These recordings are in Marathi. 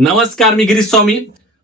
नमस्कार, मी गिरीश स्वामी.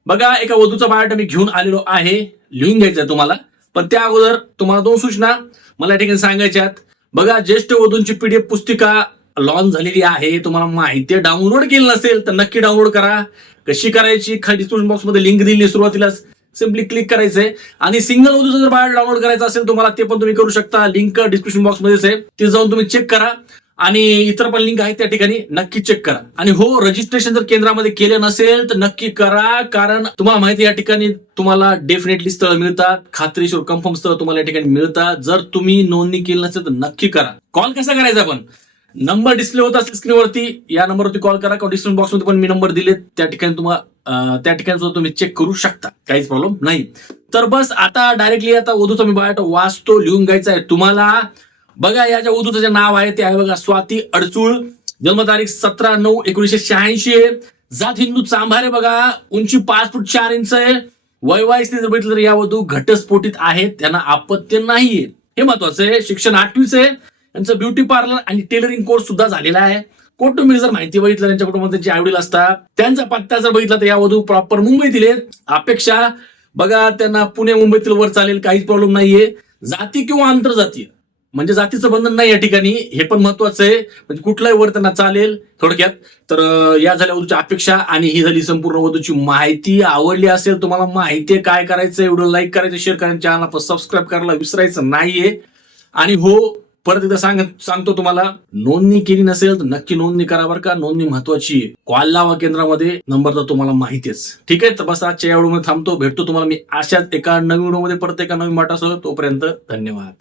बघा, एका वधूचा बायोडाटा मी घेऊन आलेलो आहे. लिहून घ्यायचं तुम्हाला. पण त्या अगोदर तुम्हाला 2 सूचना मला या ठिकाणी सांगायच्यात. बघा, ज्येष्ठ वधूंची पीडीएफ पुस्तिका लॉन्च झालेली आहे. तुम्हाला माहिती डाउनलोड केली नसेल तर नक्की डाउनलोड करा. कशी करायची खाली डिस्क्रिप्शन बॉक्स मध्ये लिंक दिली सुरुवातीलाच. सिम्पली क्लिक करायचंय आणि सिंगल वधूचा जर बायोडाटा डाउनलोड करायचा असेल तुम्हाला ते पण तुम्ही करू शकता. लिंक डिस्क्रिप्शन बॉक्स मध्येच आहे. ते जाऊन तुम्ही चेक करा आणि इतर पण लिंक आहेत त्या ठिकाणी नक्की चेक करा. आणि हो, रजिस्ट्रेशन जर केंद्रामध्ये केले नसेल तर नक्की करा, कारण तुम्हाला माहिती या ठिकाणी तुम्हाला डेफिनेटली स्थळ मिळतात. खात्रीशीर कन्फर्म स्थळ तुम्हाला या ठिकाणी मिळतात. जर तुम्ही नोंदणी केली नसेल तर नक्की करा. कॉल कसा करायचा आपण? नंबर डिस्प्ले होत असेल स्क्रीनवरती, या नंबरवरती कॉल करा. किंवा डिस्क्रिप्शन बॉक्स मध्ये पण मी नंबर दिलेत, त्या ठिकाणी त्या ठिकाणी सुद्धा तुम्ही चेक करू शकता. काहीच प्रॉब्लेम नाही. तर बस आता डायरेक्टली आता वधूचा मी बायोडाटा वाचतो. लिहून घ्यायचा आहे तुम्हाला. बघा, या ज्या वधूचं जे नाव आहे ते आहे बघा स्वाती अडसूळ. जन्मतारीख 17/9/1986 आहे. जात हिंदू चांभारे. बघा, उंची 5 फूट 4 इंच आहे. वैवाहिक जर बघितलं तर या वधू घटस्फोटित आहेत, त्यांना अपत्य नाहीये. हे महत्वाचं आहे. शिक्षण 8वीच आहे. त्यांचं ब्युटी पार्लर आणि टेलरिंग कोर्स सुद्धा झालेला आहे. कौटुंबिक जर माहिती बघितलं, त्यांच्या कुटुंबात त्यांचे आईवडील असतात. त्यांचा पत्ता जर बघितला तर या वधू प्रॉपर मुंबईतील आहेत. अपेक्षा बघा, त्यांना पुणे मुंबईतील वर चालेल, काहीच प्रॉब्लेम नाहीये. जाती किंवा आंतरजातीय म्हणजे जातीचं बंधन नाही या ठिकाणी, हे पण महत्वाचं आहे. म्हणजे कुठलाही वर त्यांना चालेल थोडक्यात. तर या झाल्या वधूची अपेक्षा आणि ही झाली संपूर्ण वधूची माहिती. आवडली असेल तुम्हाला माहिती काय करायचं, व्हिडिओ लाईक करायचं, शेअर करायचं, चॅनलला सबस्क्राईब करायला विसरायचं नाहीये. आणि हो, परत एकदा सांगतो तुम्हाला, नोंदणी केली नसेल तर नक्की नोंदणी करा बरं का. नोंदणी महत्वाची आहे. कॉल लावा केंद्रामध्ये, नंबर तर तुम्हाला माहितीच. ठीक आहे. तर बस आजच्या या व्हिडिओमध्ये थांबतो. भेटतो तुम्हाला मी अशाच एका नवीन व्हिडिओमध्ये परत एका नवीन माटासह. तोपर्यंत धन्यवाद.